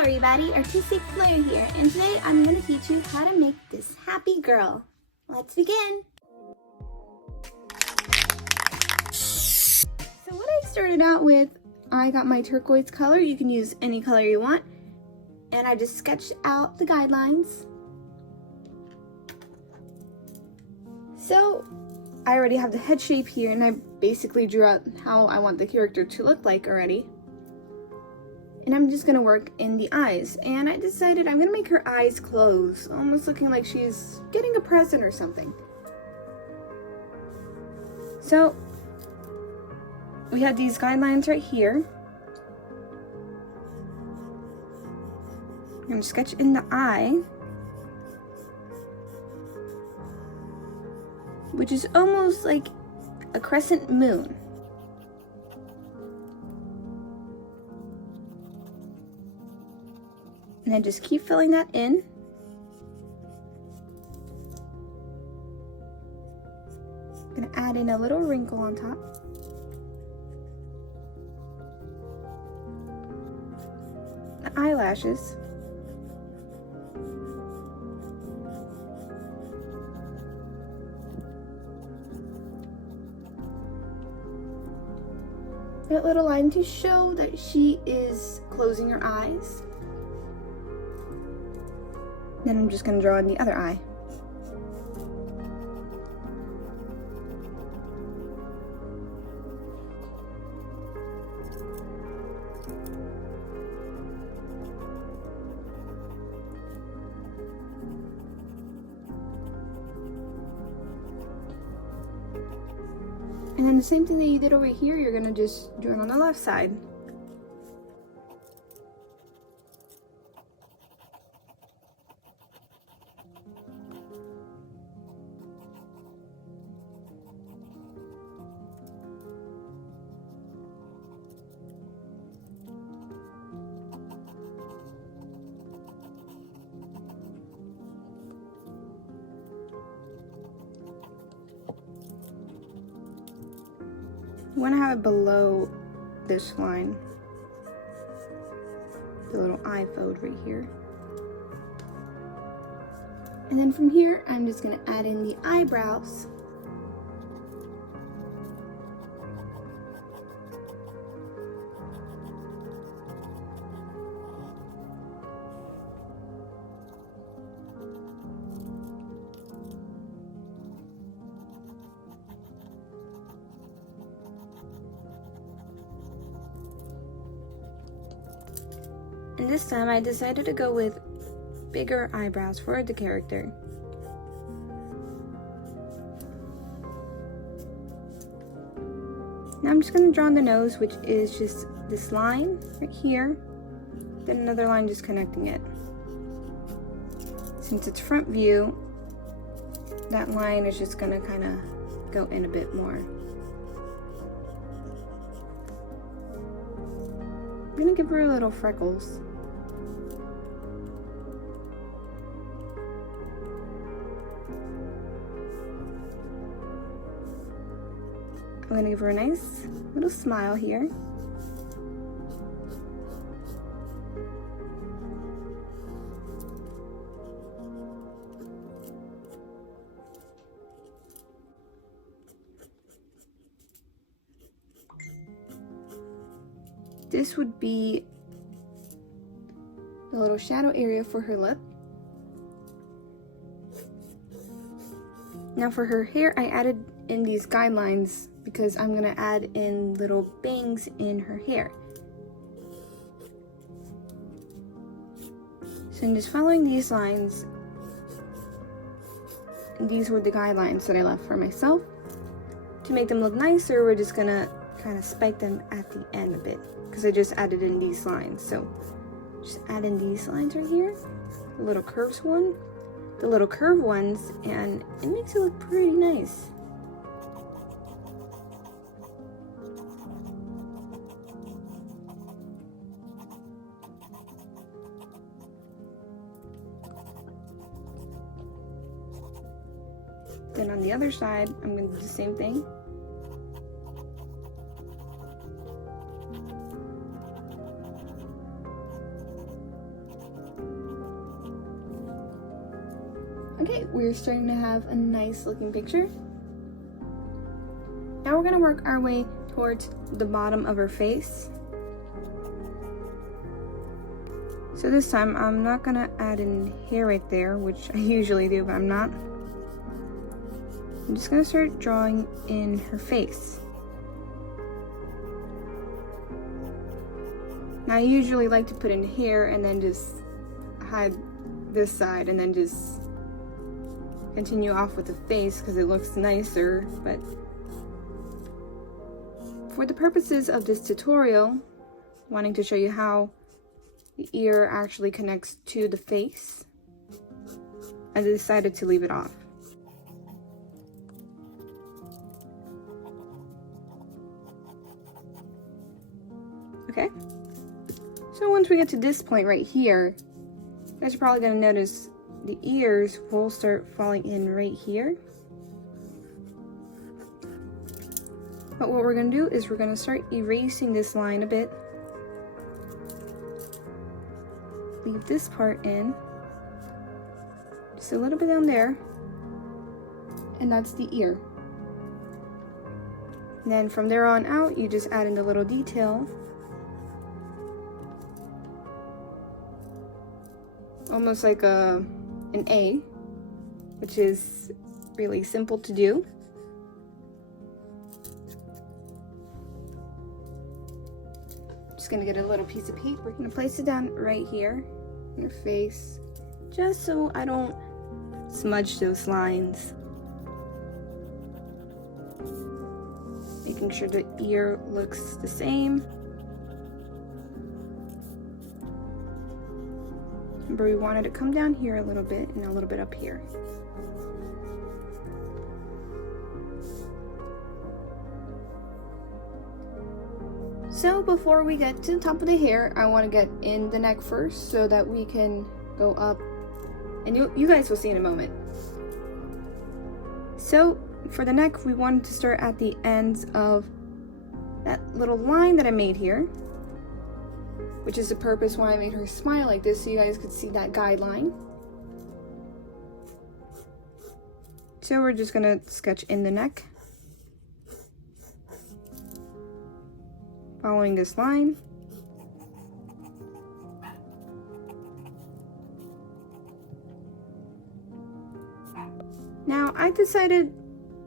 Hello everybody, Artistic Flare here, and today I'm going to teach you how to make this happy girl. Let's begin! So what I started out with, I got my turquoise color. You can use any color you want. And I just sketched out the guidelines. So I already have the head shape here, and I basically drew out how I want the character to look like already. And I'm just gonna work in the eyes. And I decided I'm gonna make her eyes close, almost looking like she's getting a present or something. So we have these guidelines right here. I'm gonna sketch in the eye, which is almost like a crescent moon. And then just keep filling that in. I'm gonna add in a little wrinkle on top. The eyelashes. That little line to show that she is closing her eyes. Then I'm just going to draw in the other eye. And then the same thing that you did over here, you're going to just do it on the left side. You want to have it below this line, the little eye fold right here. And then from here, I'm just going to add in the eyebrows. And this time I decided to go with bigger eyebrows for the character. Now I'm just going to draw on the nose, which is just this line right here, then another line just connecting it. Since it's front view, that line is just going to kind of go in a bit more. I'm going to give her little freckles. I'm going to give her a nice little smile here. This would be the little shadow area for her lip. Now for her hair, I added in these guidelines because I'm going to add in little bangs in her hair. So I'm just following these lines. These were the guidelines that I left for myself. To make them look nicer, we're just going to kind of spike them at the end a bit because I just added in these lines. So just add in these lines right here, the little curves one, the little curved ones, and it makes it look pretty nice. Then on the other side, I'm going to do the same thing. Okay, we're starting to have a nice looking picture. Now we're gonna work our way towards the bottom of her face. So this time I'm not gonna add in hair right there, which I usually do, but I'm not. I'm just gonna start drawing in her face. Now I usually like to put in hair and then just hide this side and then just continue off with the face because it looks nicer, but for the purposes of this tutorial, wanting to show you how the ear actually connects to the face, I decided to leave it off. Okay, so once we get to this point right here, you guys are probably going to notice the ears will start falling in right here. But what we're going to do is we're going to start erasing this line a bit. Leave this part in, just a little bit down there, and that's the ear. And then from there on out, you just add in the little detail. Almost like an A, which is really simple to do. Just gonna get a little piece of paper. We're gonna place it down right here in her face, just so I don't smudge those lines. Making sure the ear looks the same. Remember, we wanted to come down here a little bit and a little bit up here. So before we get to the top of the hair, I want to get in the neck first so that we can go up, and you guys will see in a moment. So for the neck, we wanted to start at the ends of that little line that I made here, which is the purpose why I made her smile like this, so you guys could see that guideline. So we're just gonna sketch in the neck, following this line. Now I decided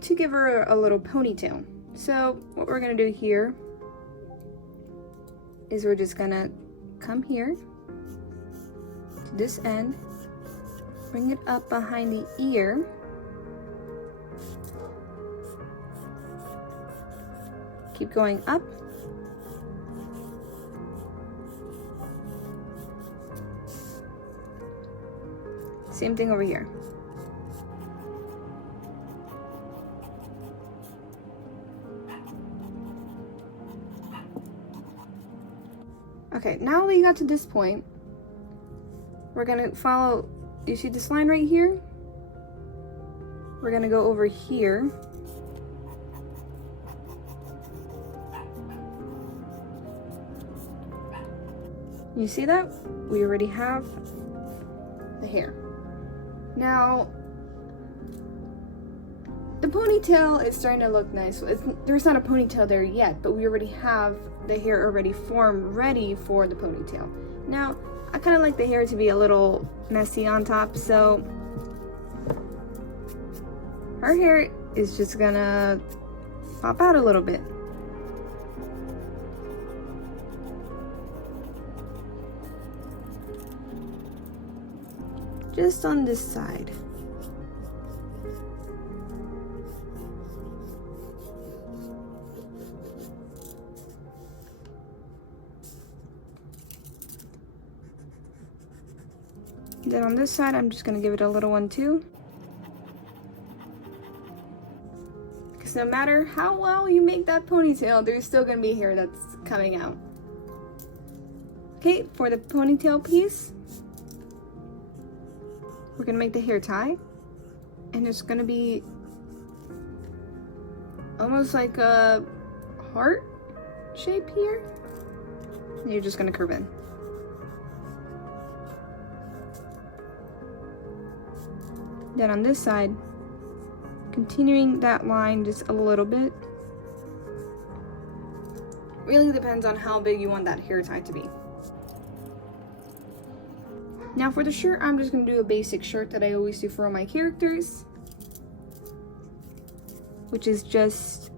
to give her a little ponytail. So what we're gonna do here is we're just gonna come here to this end, bring it up behind the ear, keep going up, same thing over here. Okay, now that you got to this point, we're gonna follow, you see this line right here? We're gonna go over here. You see that? We already have the hair. Now, the ponytail is starting to look nice. There's not a ponytail there yet, but we already have the hair already formed, ready for the ponytail. Now, I kind of like the hair to be a little messy on top, so her hair is just gonna pop out a little bit. Just on this side. Then on this side, I'm just gonna give it a little one too. Because no matter how well you make that ponytail, there's still gonna be hair that's coming out. Okay, for the ponytail piece, we're gonna make the hair tie. And it's gonna be almost like a heart shape here. And you're just gonna curve in. Then on this side, continuing that line just a little bit. Really depends on how big you want that hair tie to be. Now for the shirt, I'm just gonna do a basic shirt that I always do for all my characters, which is just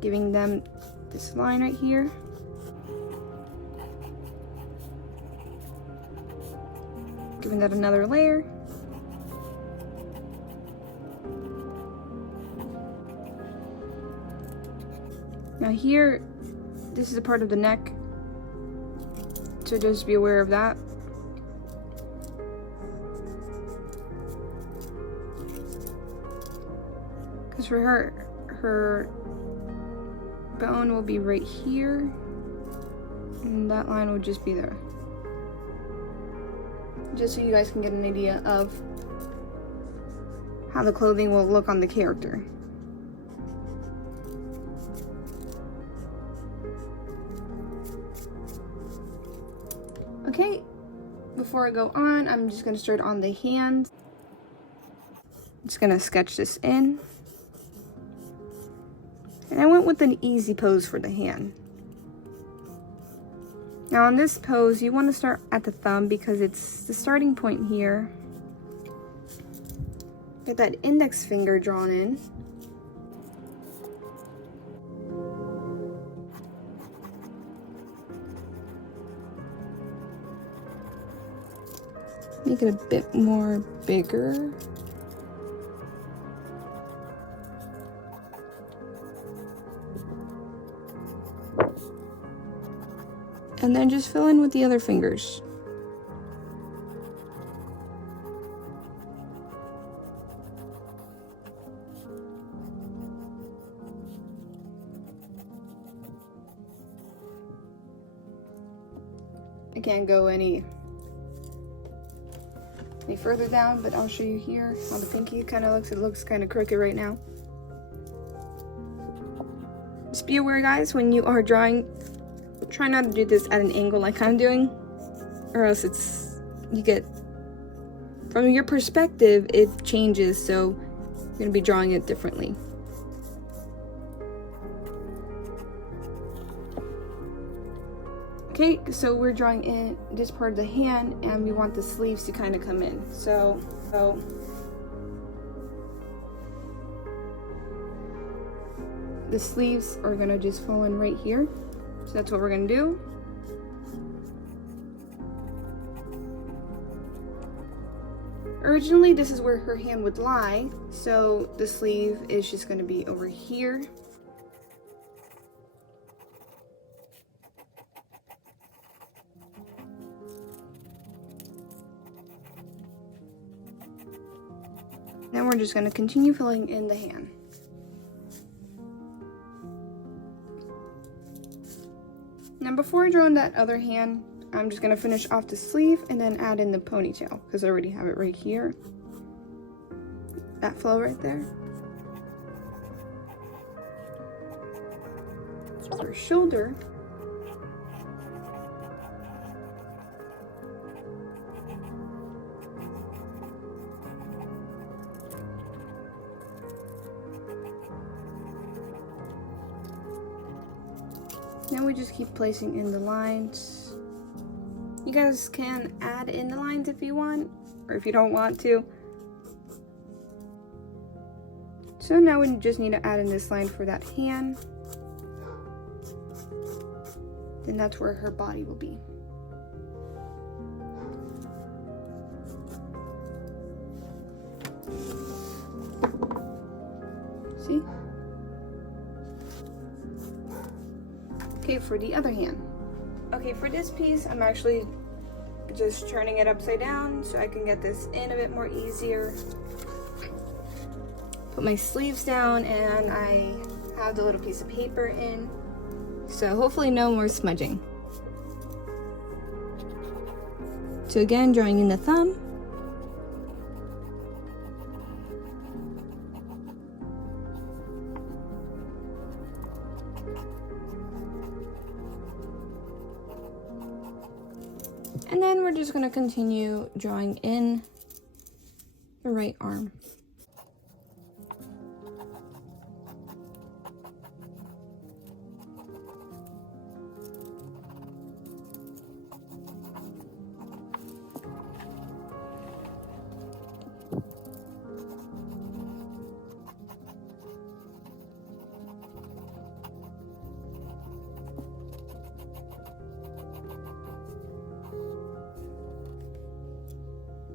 giving them this line right here. Giving that another layer. Now here, this is a part of the neck, so just be aware of that. Because for her bone will be right here, and that line will just be there. Just so you guys can get an idea of how the clothing will look on the character. Okay, before I go on, I'm just gonna start on the hand. I'm just gonna sketch this in. And I went with an easy pose for the hand. Now on this pose, you want to start at the thumb because it's the starting point here. Get that index finger drawn in. Make it a bit more bigger. And then just fill in with the other fingers. I can't go any further down, but I'll show you here how the pinky kind of looks. It looks kind of crooked right now. Just be aware, guys, when you are drawing, try not to do this at an angle like I'm doing, or else you get, from your perspective, it changes, so you're gonna be drawing it differently. Okay, so we're drawing in this part of the hand, and we want the sleeves to kind of come in. So the sleeves are gonna just fall in right here. So that's what we're gonna do. Originally, this is where her hand would lie, so the sleeve is just gonna be over here. Then we're just gonna continue filling in the hand. Now before I draw on that other hand, I'm just gonna finish off the sleeve and then add in the ponytail, because I already have it right here. That flow right there. Her shoulder. Now we just keep placing in the lines. You guys can add in the lines if you want, or if you don't want to. So now we just need to add in this line for that hand. Then that's where her body will be. See? Okay, for the other hand. Okay, for this piece, I'm actually just turning it upside down so I can get this in a bit more easier. Put my sleeves down, and I have the little piece of paper in. So hopefully no more smudging. So again, drawing in the thumb. And then we're just going to continue drawing in the right arm.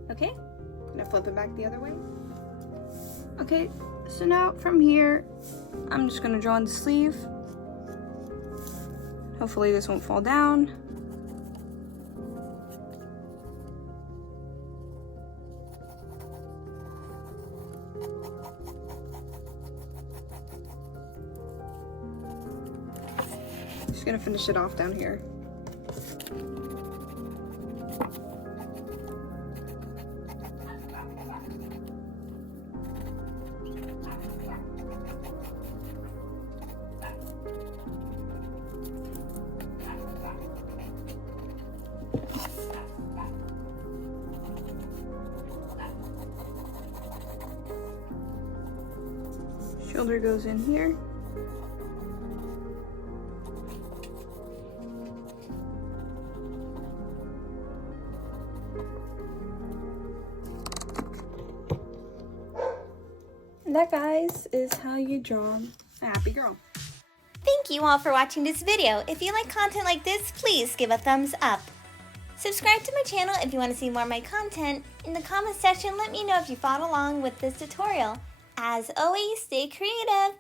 Okay, I'm gonna flip it back the other way. Okay, so now from here, I'm just gonna draw on the sleeve. Hopefully this won't fall down. Just gonna finish it off down here. Shoulder goes in here. And that, guys, is how you draw a happy girl. Thank you all for watching this video. If you like content like this, please give a thumbs up. Subscribe to my channel if you want to see more of my content. In the comment section, let me know if you followed along with this tutorial. As always, stay creative.